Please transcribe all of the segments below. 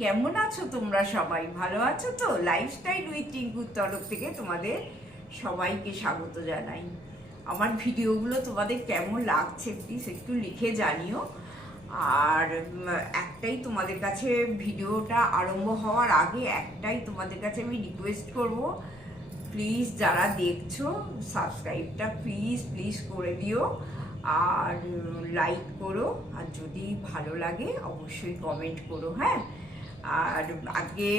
কেমন আছো তোমরা সবাই? ভালো আছো তো? লাইফস্টাইল উইথ টিঙ্কুর তরফ থেকে তোমাদের সবাইকে স্বাগত জানাই। আমার ভিডিওগুলো তোমাদের কেমন লাগছে প্লিজ একটু লিখে জানিও। আর একটাই তোমাদের কাছে ভিডিওটা আরম্ভ হওয়ার আগে একটাই তোমাদের কাছে আমি রিকোয়েস্ট করব। প্লিজ যারা দেখছ সাবস্ক্রাইবটা প্লিজ প্লিজ করে দিও। আর লাইক করো। আর যদি ভালো লাগে, অবশ্যই কমেন্ট করো হ্যাঁ? আর আগে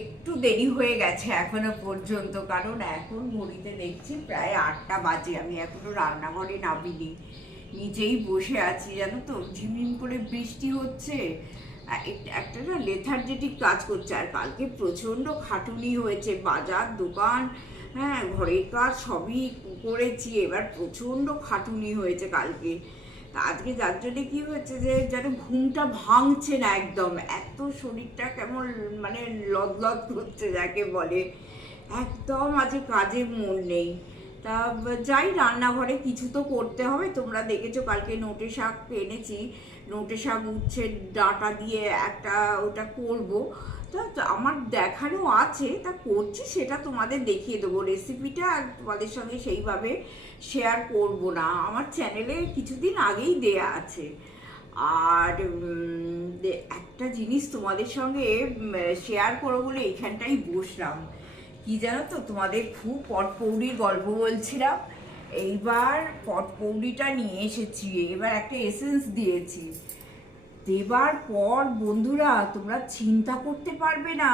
একটু দেরি হয়ে গেছে এখনও পর্যন্ত, কারণ এখন ঘড়িতে দেখছি প্রায় আটটা বাজে, আমি এখনও রান্নাঘরে নামিনি। নিজেই বসে আছি, জানো তো? ঝিমঝিম করে বৃষ্টি হচ্ছে। একটা না লেথার্জেটিক কাজ করছে, আর কালকে প্রচণ্ড খাটুনি হয়েছে, বাজার, দোকান হ্যাঁ ঘরের কাজ সবই করেছি, এবার প্রচণ্ড খাটুনি হয়েছে কালকে। তা আজকে যার জন্য কি হয়েছে যে যেন ঘুমটা ভাঙছে না একদম। এত শরীরটা কেমন মানে লদলদ করছে যাকে বলে। একদম আজকে কাজে মন নেই। তা যাই, রান্নাঘরে কিছু তো করতে হবে। তোমরা দেখেছ কালকে নোটে শাক এনেছি। নোটে শাক উচ্ছে ডাঁটা দিয়ে একটা ওটা করব। তা আমার দেখানো আছে, তা করছি, সেটা তোমাদের দেখিয়ে দেবো। রেসিপিটা আর তোমাদের সঙ্গে সেইভাবে শেয়ার করব না। আমার চ্যানেলে কিছুদিন আগেই দেয়া আছে। আর একটা জিনিস তোমাদের সঙ্গে শেয়ার করব বলে এইখানটাই বসলাম। কি জানো তো, তোমাদের খুব পটপৌরির গল্প বলছিলাম। এইবার পটপৌরিটা নিয়ে এসেছি, এবার একটা এসেন্স দিয়েছি। দেবার পর বন্ধুরা তোমরা চিন্তা করতে পারবে না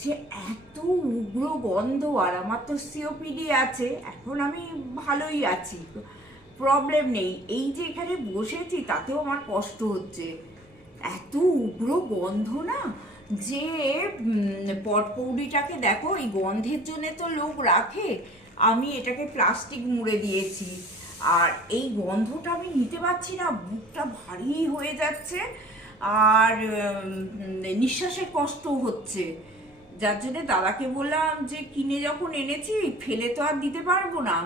যে এত উগ্র গন্ধ আর আমার তো সিওপিডি আছে এখন আমি ভালোই আছি প্রবলেম নেই। এই যে এখানে বসেছি তাতেও আমার কষ্ট হচ্ছে। এত উগ্র গন্ধ না যে উম, পটপৌরিটাকে দেখো এই গন্ধের জন্য তো লোক রাখে আমি এটাকে প্লাস্টিক মুড়ে দিয়েছি। আর এই গন্ধটা আমি নিতে পারছি না বুকটা ভারী হয়ে যাচ্ছে আর নিঃশ্বাসের কষ্ট হচ্ছে। যার জন্য দাদাকে বললাম যে, কিনে যখন এনেছি, ফেলে তো আর দিতে পারব না।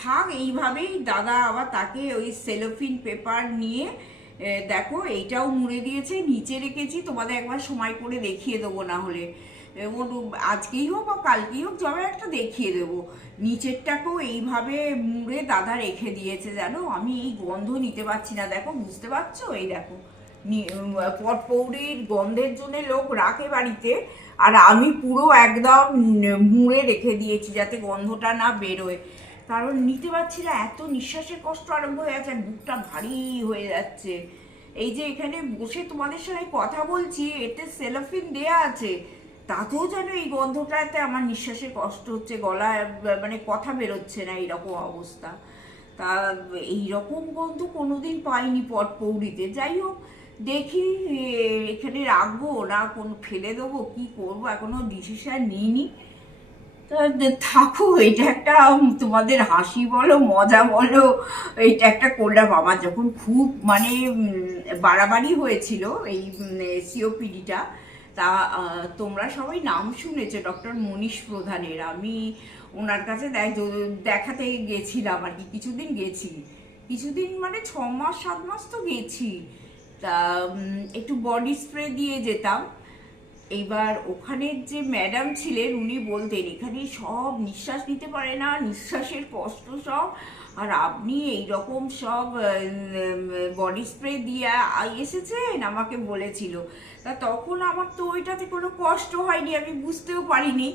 থাক, এইভাবেই দাদা আবার তাকে ওই সেলোফিন পেপার নিয়ে দেখো, এইটাও মুড়ে দিয়েছে, নিচে রেখেছি, তোমাদের একবার সময় করে দেখিয়ে দেবো না হলে। ওর আজকেই হোক বা কালকেই হোক যবে একটা দেখিয়ে দেবো। নিচেরটাকেও এইভাবে মুড়ে দাদা রেখে দিয়েছে জানো? আমি এই গন্ধ নিতে পারছি না। দেখো, বুঝতে পারছ? এই দেখো পটপৌরির গন্ধের জন্য লোক রাখে বাড়িতে, আর আমি পুরো একদম মুড়ে রেখে দিয়েছি যাতে গন্ধটা না বেরোয়। কারণ নিতে পারছি না, এত নিঃশ্বাসের কষ্ট আরম্ভ হয়ে গেছে, আর বুকটা ভারী হয়ে যাচ্ছে। এই যে এখানে বসে তোমাদের সঙ্গে কথা বলছি, এতে সেলোফিন দেয়া আছে। তাতেও যেন এই গন্ধটাতে আমার নিঃশ্বাসের কষ্ট হচ্ছে আহ, মানে কথা বেরোচ্ছে না এইরকম অবস্থা। তা এইরকম গন্ধ কোনোদিন পাইনি পটপৌরিতে যাই হোক দেখি এখানে রাখব না কোন ফেলে দেবো কি করব এখনও ডিসিশন নিইনি। তা থাকো এটা একটা তোমাদের হাসি বলো মজা বলো এটা একটা করলাম। আমার যখন খুব মানে বাড়াবাড়ি হয়েছিল এই সিওপিডিটা তা তোমরা সবাই নাম শুনেছো ডক্টর মনীষ প্রধানের। আমি ওনার কাছে দেখাতে গেছিলাম আর কি, কিছুদিন গেছি। কিছুদিন মানে ছ মাস, সাত মাস তো গেছি। তা একটু বডি স্প্রে দিয়ে যেতাম। এইবার ওখানের যে ম্যাডাম ছিলেন, উনি বলতেন, এখানে সব নিঃশ্বাস নিতে পারে না, নিঃশ্বাসের কষ্ট সব। আর আপনি এই রকম সব বডি স্প্রে দিয়ে এসেছেন? আমাকে বলেছিল। তা তখন আমার তো ওইটাতে কোনো কষ্ট হয়নি, আমি বুঝতেও পারিনি।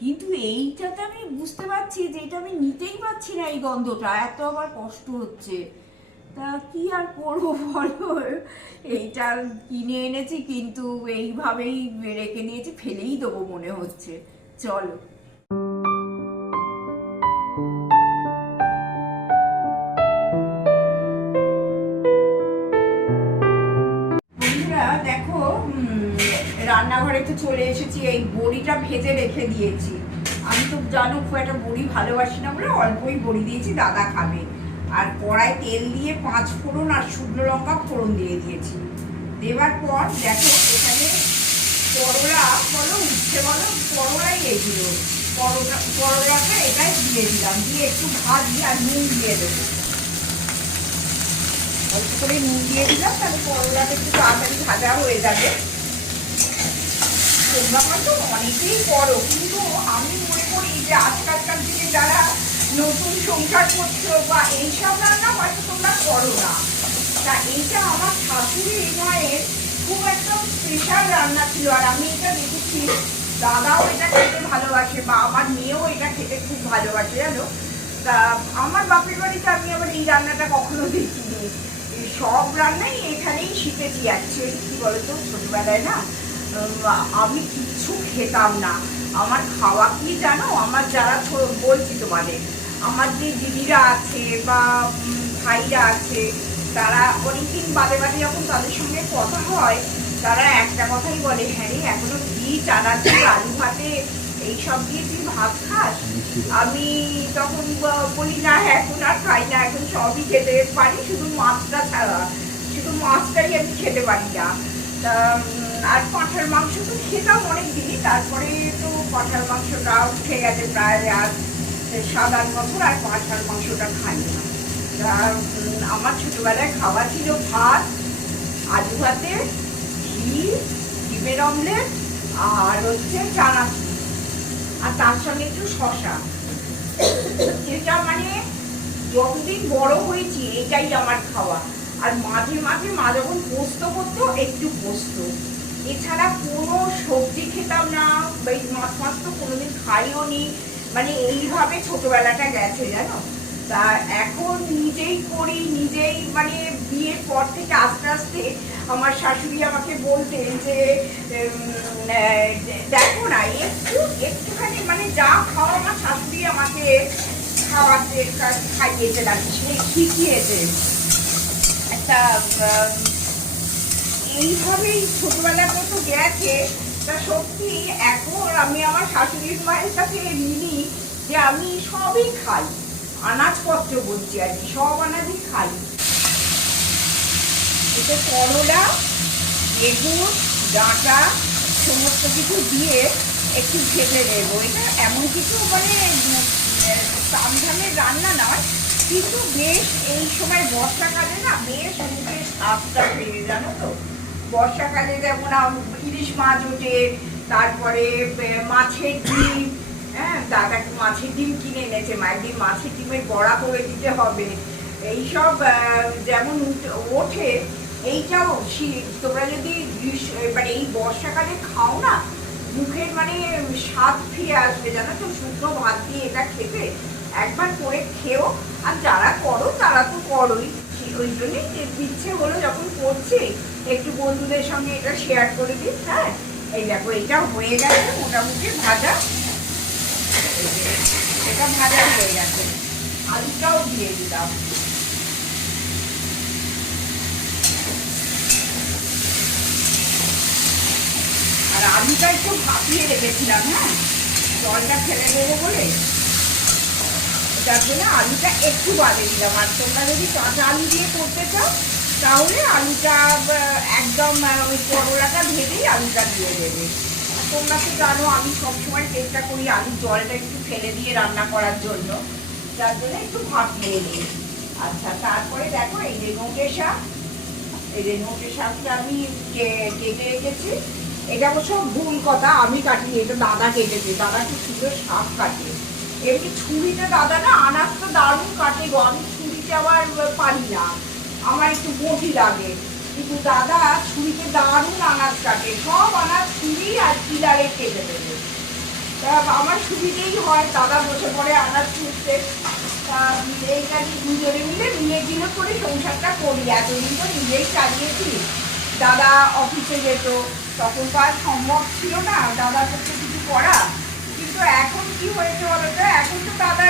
কিন্তু এইটাতে আমি বুঝতে পারছি যে এটা আমি নিতেই পারছি না এই গন্ধটা, এত আমার কষ্ট হচ্ছে। তা কি আর করব বলো? এইটা কিনে এনেছি, কিন্তু এইভাবেই রেখে দিয়েছি ফেলেই দেবো মনে হচ্ছে। চলো। দেখো রান্নাঘরে তো চলে এসেছি, এই বড়িটা ভেজে রেখে দিয়েছি। আমি তো জানো খুব একটা বড়ি ভালোবাসি না, বলে অল্পই বড়ি দিয়েছি, দাদা খাবে। আর কড়াই তেল দিয়ে পাঁচ ফোড়ন আর শুকনো লঙ্কা ফোড়ন দিয়ে দিয়েছি। দেওয়ার পর দেখো এখানে করলা, বলো, উচ্ছে বলো, করলাই এগুলো করলা, করলাটা এটাই দিয়ে দিলাম। দিয়ে একটু ভাত দিয়ে আর নুন দিয়ে দেবো। অল্প করে নুন দিয়ে দিলাম, তাহলে করলাটা একটু তাড়াতাড়ি ভাজা হয়ে যাবে। তোমরা হয়তো অনেকেই করো, কিন্তু আমি মনে করি যে আজকালকার দিনে যারা নতুন সংসার করছ বা এইসব রান্না হয়তো তোমরা করো না। তা এইটা আমার শাশুড়ি মায়ের খুব একটা স্পেশাল রান্না ছিল আর আমি এটা দেখেছি। দাদাও এটা খেতে ভালোবাসে বা আমার মেয়েও এটা খেতে খুব ভালোবাসে, জানো? তা আমার বাপের বাড়িতে আমি আবার এই রান্নাটা কখনো দেখিনি। সব রান্নাই এখানেই শিখেছি অ্যাকচুয়ালি কি বলতো, ছোটোবেলায় না আমি কিচ্ছু খেতাম না। আমার খাওয়া কি জানো? আমার যারা বলছি তোমাদের আমার যে দিদিরা আছে বা ভাইরা আছে তারা অনেকদিন বাদে বাদে যখন তাদের সঙ্গে কথা হয় তারা একটা কথাই বলে হ্যাঁ রে এখনও ঘি চানার দিয়ে আলু ভাতে এইসব দিয়ে তুই ভাত খাস? আমি তখন বলি না এখন আর খাই না এখন সবই খেতে পারি শুধু মাছটা ছাড়া শুধু মাছটাই আমি খেতে পারি না। তা, আর পাঁঠার মাংস তো খেতাম অনেক দিনই তারপরে তো পাঁঠার মাংসটা উঠে গেছে প্রায় আর সাত আট আর পাঁঠার মাংসটা খাই না আমার ছোটবেলায় খাওয়া ছিল ভাত, আলু ভাতে, ঘি, ডিমের অমলেট আর হচ্ছে চানাচুর। আর তার সঙ্গে একটু শশা এটা মানে যতদিন বড় হয়েছি এটাই আমার খাওয়া। আর মাঝে মাঝে মা যখন পোস্ত করতো, একটু পোস্ত। এছাড়া কোনো সবজি খেতাম না মাছ মাছ তো কোনোদিন খাইও নি। মানে এইভাবে ছোটবেলাটা গেছে, জানো? তা এখন নিজেই করি, নিজেই মানে বিয়ের পর থেকে আস্তে আস্তে আমার শাশুড়ি আমাকে বলতেন যে দেখো না, একটু, একটুখানি মানে যা খাওয়া আমার শাশুড়ি আমাকে খাওয়াতে খাইয়েছে সে শিখিয়েছে। একটা এইভাবেই ছোটবেলাটা তো গেছে। তা সত্যি এখন আমি আমার শাশুড়ির মায়ের কাছে মিলি যে আমি সবই খাই। আনাজপত্র বলছি আর কি, সব আনাজই খাই। এতে করলা বেগুন ডাঁটা, সমস্ত কিছু দিয়ে একটু ভেজে নেব। এটা এমন কিছু মানে তামঝামের রান্না নয়, কিন্তু বেশ এই সময় বর্ষাকালে না বেশ মুখে স্বাদটা পেয়ে, জানো তো? বর্ষাকালে যেমন ইলিশ মাছ ওঠে, তারপরে মাছের ডিম হ্যাঁ দাদা মাছের ডিম কিনে এনেছে, মায়ের মাছের ডিমের বড়া করে দিতে হবে। এইসব যেমন ওঠে, এইটাও তোমরা যদি মানে এই বর্ষাকালে খাও না, মুখের মানে স্বাদ ফিরে আসবে, জানো তো, শুকনো ভাত দিয়ে এটা খেতে একবার করে খেও, আর যারা করো, তারা তো করোই। ওই ইচ্ছে হলো যখন করছি, একটু বন্ধুদের সঙ্গে এটা শেয়ার করে দিই হ্যাঁ? এই দেখো এটা হয়ে গেছে, মোটামুটি ভাজা। এটা ভাজা হয়ে গেছে। আলুটাও দিয়ে দিলাম। আর আলুটা একটু ভাপিয়ে রেখেছিলাম হ্যাঁ? জলটা ফেলে দেবো বলে। যার জন্য আলুটা একটু বাদে দিলাম। আর তোমরা যদি কাঁচা আলু দিয়ে করতে চাও, তাহলে আলুটা একদম ওই করলাটা ভেবেই আলুটা দিয়ে দেবে। তোমরা তো জানো, আমি সবসময় চেষ্টা করি আলুর জলটা একটু ফেলে দিয়ে রান্না করার জন্য। যার জন্য একটু ভাপিয়ে নিই। আচ্ছা তারপরে দেখো, এই যে শাক। এই যে শাকটা আমি কেটে রেখেছি। এটা অবশ্য ভুল কথা, আমি কাটিনি, এটা দাদা কেটেছে। দাদা খুব সুন্দর শাক কাটে। এমনি ছুরিতে দাদা না, আনাজ তো দারুণ কাটে গো। আমি ছুরিতে আবার পারি না। আমার একটু বটি লাগে। কিন্তু দাদা, ছুরিতে দারুণ আনাজ কাটে। সব আনাজ ছুরি আর পিলারে কেটে দেবে। আমার সুবিধেই হয়, দাদা বসে পড়ে আনাজ ছুটতে এই কাজে দুজনে মিলে মিলে গিলে করে সংসারটা করি। এতদিন তো নিজেই চালিয়েছি। দাদা অফিসে যেত, তখন তো আর সম্ভব ছিল না। দাদার পক্ষে কিছু করা। কিন্তু এখন কি হয়েছে বলতো? এখন তো দাদা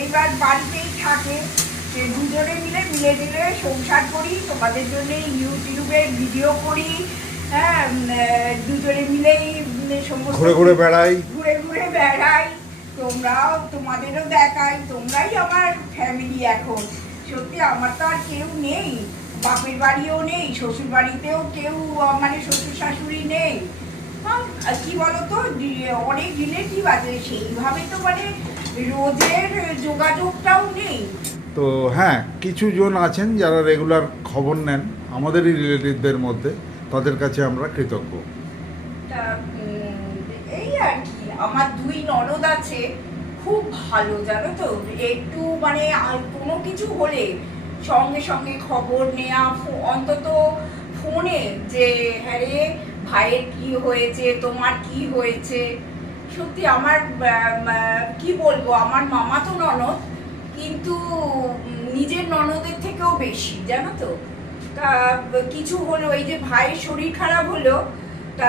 এইবার বাড়িতেই থাকে। সে দুজনে মিলে মিলে মিলে সংসার করি। তোমাদের জন্য ইউটিউবে ভিডিও করি। হ্যাঁ দুজনে মিলেই সমস্ত ঘুরে ঘুরে বেড়াই। ঘুরে ঘুরে বেড়াই। তোমরাও তোমাদেরও দেখাই। তোমরাই আমার ফ্যামিলি এখন। সত্যি আমার তো আর কেউ নেই। বাপের বাড়িও নেই শ্বশুর বাড়িতেও কেউ মানে শ্বশুর শাশুড়ি নেই। কি বলতো অনেক রিলেটিভ আছে সেইভাবে তো মানে রোজের যোগাযোগটাও নেই। তো হ্যাঁ কিছু জন আছেন যারা রেগুলার খবর নেন আমাদেরই রিলেটিভদের মধ্যে তাদের কাছে আমরা কৃতজ্ঞ। এই আর কি আমার দুই ননদ আছে খুব ভালো জানো তো একটু মানে কোনো কিছু হলে সঙ্গে সঙ্গে খবর নেওয়া অন্তত ফোনে যে হ্যাঁ রে ভাইয়ের কি হয়েছে তোমার কি হয়েছে? সত্যি আমার আম, কি বলব আমার মামা তো ননদ কিন্তু নিজের ননদের থেকেও বেশি জানো তো? তা কিছু হলো এই যে ভাইয়ের শরীর খারাপ হলো তা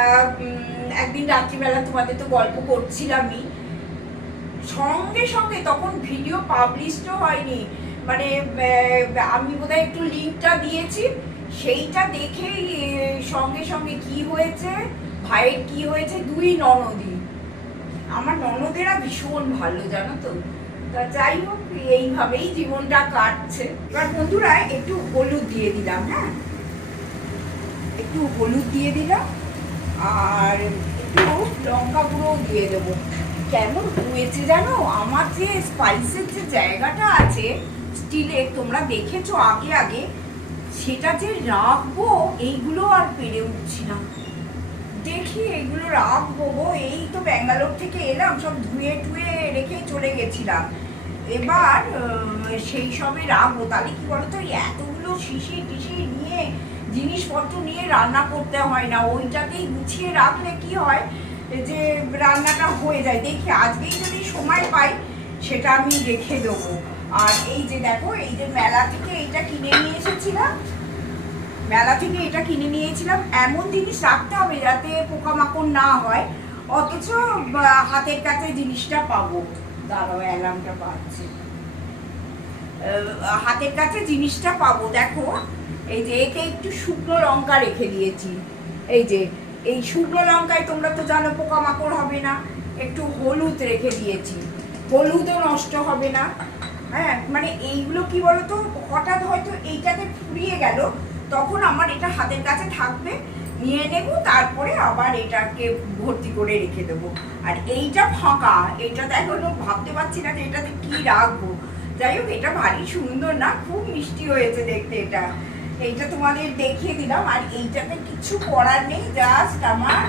একদিন রাত্রিবেলা তোমাদের তো গল্প করছিলামই। সঙ্গে সঙ্গে তখন ভিডিও পাবলিশও হয়নি। মানে আমি বোধহয় একটু লিঙ্কটা দিয়েছি। সেইটা দেখেই সঙ্গে সঙ্গে কি হয়েছে? ভাইয়ের কি হয়েছে? দুই ননদি। আমার ননদেরা ভীষণ ভালো, জানো তো? তা যাই হোক, এইভাবেই জীবনটা কাটছে। এবার বন্ধুরা, একটু হলুদ দিয়ে দিলাম হ্যাঁ? একটু হলুদ দিয়ে দিলাম, আর একটু লঙ্কা গুঁড়ো দিয়ে দেবো। কেমন হয়েছে জানো? আমার যে স্পাইসের যে জায়গাটা আছে স্টিলের তোমরা দেখেছ আগে আগে সেটা যে রাখব, এইগুলো আর পেরে উঠছি না। দেখি এগুলো রাখব গো, এই তো ব্যাঙ্গালোর থেকে এলাম, সব ধুয়ে টুয়ে রেখে চলে গেছিলাম। এবার সেই সবে রাখব। তাহলে কি বলতো এতগুলো শিশি টিসি নিয়ে, জিনিসপত্র নিয়ে রান্না করতে হয় না। ওইটাতেই গুছিয়ে রাখলে কি হয়, যে রান্নাটা হয়ে যায়। দেখি, আজকেই যদি সময় পাই, সেটা আমি রেখে দেবো। আর এই যে দেখো, এই যে মেলা থেকে এইটা কিনে নিয়ে এসেছিলাম। মেলা থেকে এটা কিনে নিয়েছিলাম এমন জিনিস রাখতে হবে যাতে পোকামাকড় না হয়। অথচ হাতের কাছে জিনিসটা পাবো। দাঁড়াও, অ্যালার্মটা পাচ্ছে হাতের কাছে জিনিসটা পাবো। দেখো, এই যে এতে একটু শুকনো লঙ্কা রেখে দিয়েছি। এই যে, এই শুকনো লঙ্কায় তোমরা তো জানো পোকামাকড় হবে না। একটু হলুদ রেখে দিয়েছি। হলুদও নষ্ট হবে না। হ্যাঁ মানে এইগুলো কি বলতো? হঠাৎ হয়তো এইটাতে ফুরিয়ে গেল, তখন আমার এটা হাতের কাছে থাকবে, নিয়ে নেব, তারপরে আবার এটাকে ভর্তি করে রেখে দেবো। আর এইটা ফাঁকা এইটাতে এখনও ভাবতে পারছি না যে এটাতে কি রাখব। যাই হোক, এটা ভারী সুন্দর না, খুব মিষ্টি হয়েছে দেখতে এটা। এইটা তোমাদের দেখিয়ে দিলাম, আর এইটাতে কিছু করার নেই, জাস্ট আমার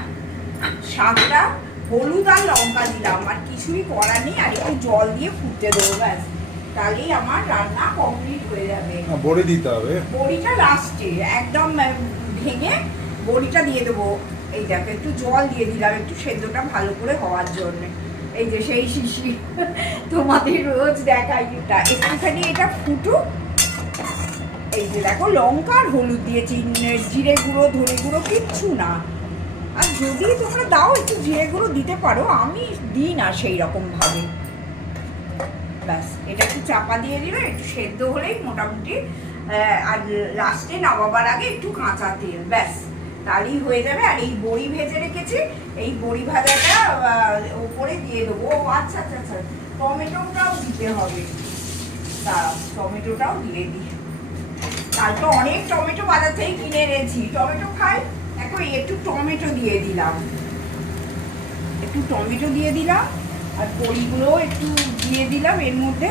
শাকটা হলুদ আর লঙ্কা দিলাম, আর কিছুই করার নেই, আর একটু জল দিয়ে ফুটতে দেবো, ব্যাস। তাহলেই আমার রান্না কমপ্লিট হয়ে যাবে। বড়ি দিতে হবে। বড়িটা লাস্টে একদম ভেঙে বড়িটা দিয়ে দেবো। এই দেখো একটু জল দিয়ে দিলাম একটু সেদ্ধটা ভালো করে হওয়ার জন্য। এই যে সেই শিশি তোমাদের রোজ দেখাই এটা। একটুখানি এটা ফুটুক। এই যে দেখো লঙ্কা আর হলুদ দিয়েছি ন- জিরে গুঁড়ো ধনে গুঁড়ো কিচ্ছু না। আর যদি তোমরা দাও একটু জিরে গুঁড়ো দিতে পারো। আমি দিই না সেই রকম ভাবে ব্যাস, এটা একটু চাপা দিয়ে দিলে একটু সেদ্ধ হলেই মোটামুটি আর লাস্টে নামাবার আগে একটু কাঁচা তেল, ব্যাস তাহলেই হয়ে যাবে। আর এই বড়ি ভেজে রেখেছি, এই বড়ি ভাজাটা ওপরে দিয়ে দেবো। ও আচ্ছা আচ্ছা আচ্ছা টমেটোটাও দিতে হবে। দাঁড়াও টমেটোটাও দিয়ে দিই কালকে অনেক টমেটো বাজার থেকে কিনে এনেছি। টমেটো খাই এখন একটু টমেটো দিয়ে দিলাম। একটু টমেটো দিয়ে দিলাম। আর বড়িগুলো একটু দিয়ে দিলাম এর মধ্যে।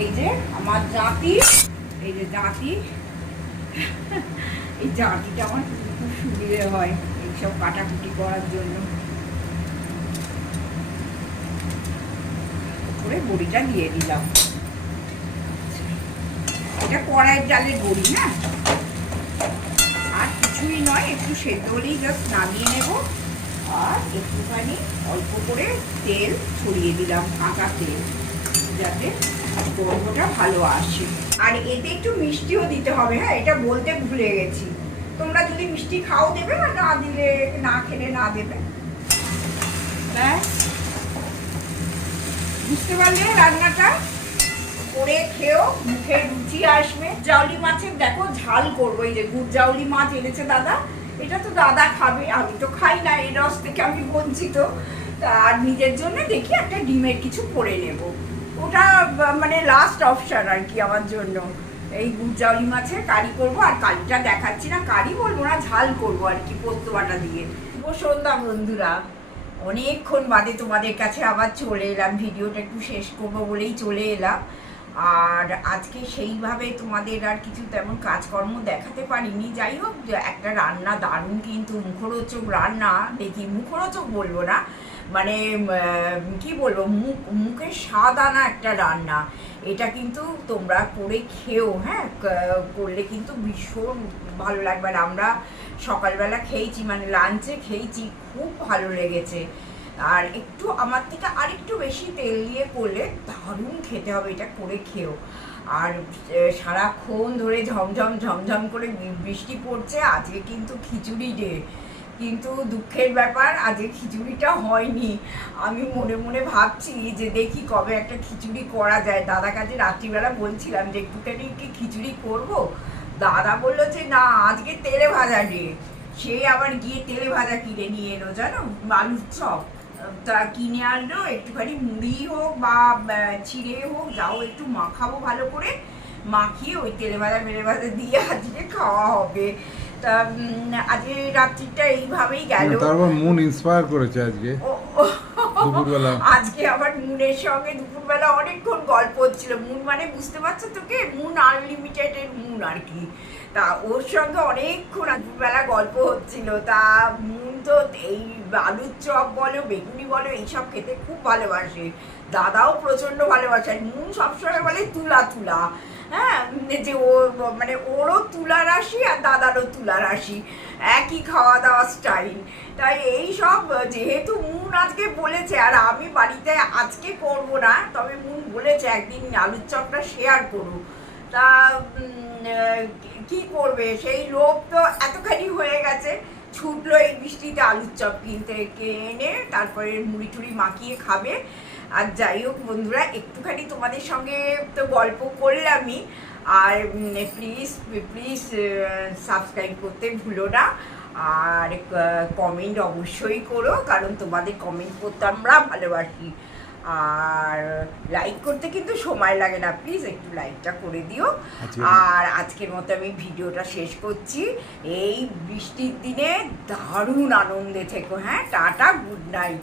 এই যে আমার জাতি, এই যে জাতি। এই জাতিটা আমার খুব সুবিধে হয় এইসব কাটাকুটি করার জন্য। করে বড়িটা দিয়ে দিলাম। এটা কড়াইয়ের ডালের বড়ি আর কিছুই নয়, একটু সেদ্ধ হলেই জাস্ট নামিয়ে নেব। আর একটুখানি অল্প করে তেল ছড়িয়ে দিলাম কাঁচা তেল, যাতে গন্ধটা ভালো আসে। আর এতে একটু মিষ্টিও দিতে হবে হ্যাঁ এটা বলতে ভুলে গেছি। তোমরা যদি মিষ্টি খাও দেবে আর না দিলে, না খেলে না দেবে? বুঝতে পারলে রান্নাটা? করে খেয়েও মুখে রুচি আসবে। জাউলি মাছের দেখো ঝাল করব, এই যে গুড় জাউলি মাছ এনেছে দাদা। এটা তো দাদা খাবে, আমি তো খাই না, এই রস থেকে আমি বঞ্চিত। আর নিজের জন্য দেখি একটা ডিমের কিছু করে নেব। ওটা মানে লাস্ট অপশন আর কি আমার জন্য। এই গুড় জাউলি মাছের কারি করব, আর কারিটা দেখাচ্ছি না, কারি বলব না, ঝাল করব আর কি পোস্ত বাটা দিয়ে। শুভ সন্ধ্যা বন্ধুরা। অনেকক্ষণ বাদে তোমাদের কাছে আবার চলে এলাম, ভিডিওটা একটু শেষ করব বলেই চলে এলাম। আর আজকে সেইভাবে তোমাদের আর কিছু তেমন কাজকর্ম দেখাতে পারিনি। যাই হোক একটা রান্না দারুণ কিন্তু মুখরোচক রান্না, দেখি মুখরোচক বলব না মানে কি বলব, মুখ, মুখের স্বাদ আনা একটা রান্না। এটা কিন্তু তোমরা করে খেও হ্যাঁ করলে কিন্তু ভীষণ ভালো লাগবে। আর আমরা সকালবেলা খেয়েছি মানে লাঞ্চে খেয়েছি, খুব ভালো লেগেছে। আর একটু আমার থেকে আরেকটু বেশি তেল দিয়ে করলে দারুণ খেতে হবে, এটা করে খেও। আর সারাক্ষণ ধরে ঝমঝম ঝমঝম করে বৃষ্টি পড়ছে, আজকে কিন্তু খিচুড়ি ডে। কিন্তু দুঃখের ব্যাপার, আজকে খিচুড়িটা হয়নি। আমি মনে মনে ভাবছি যে দেখি কবে একটা খিচুড়ি করা যায়। দাদা কাছে রাত্রিবেলা বলছিলাম যে একটুখানি কি খিচুড়ি করব? দাদা বলল যে না, আজকে তেলে ভাজা ডে। সে আবার গিয়ে তেলে ভাজা কিনে নিয়ে এলো, জানো? আলুর চপ। তা কিনে আনলো একটুখানি মুড়ি হোক বা চিড়ে হোক যাও একটু মাখাবো ভালো করে। মাখিয়ে ওই তেলে ভাজা মেলে ভাজা দিয়ে আজকে খাওয়া হবে। তা আজকে রাত্রিটা এইভাবেই গেল। তারপর মন ইন্সপায়ার করেছে আজকে। দুপুরবেলা। আজকে আবার মুনের সঙ্গে দুপুরবেলা অনেকক্ষণ গল্প হচ্ছিল। মুন মানে বুঝতে পারছ তোকে? মুন আনলিমিটেডের মুন আর কি। তা, ওর সঙ্গে অনেকক্ষণ দুপুরবেলা গল্প হচ্ছিল। তা মুন তো এই আলুর চপ বলো, বেগুনি বলো, এইসব খেতে খুব ভালোবাসে। দাদাও প্রচণ্ড ভালোবাসে। মুন সবসময় বলে, তুলা তুলা। হ্যাঁ যে ও মানে ওরও তুলা রাশি আর দাদারও তুলা রাশি। একই খাওয়া দাওয়া স্টাইল। তাই এই সব, যেহেতু মুন আজকে বলেছে, আর আমি বাড়িতে আজকে করব না, তবে মুন বলেছে একদিন আলুর চপটা শেয়ার করো তা কি করবে? সেই লোভ তো এতখানি হয়ে গেছে। ছুটলো এই বৃষ্টিতে আলুর চপ কিনতে এনে তারপরে মুড়ি টুড়ি মাখিয়ে খাবে। আর যাই হোক বন্ধুরা, একটুখানি তোমাদের সঙ্গে তো গল্প করলামই। আর প্লিজ প্লিজ সাবস্ক্রাইব করতে ভুলো না। আর কমেন্ট অবশ্যই করো, কারণ তোমাদের কমেন্ট করতে আমরা ভালোবাসি। আর লাইক করতে কিন্তু সময় লাগে না প্লিজ একটু লাইকটা করে দিও। আচ্ছা। আর আজকের মতো আমি ভিডিওটা শেষ করছি। এই বৃষ্টির দিনে দারুণ আনন্দে থেকো হ্যাঁ? Tata good night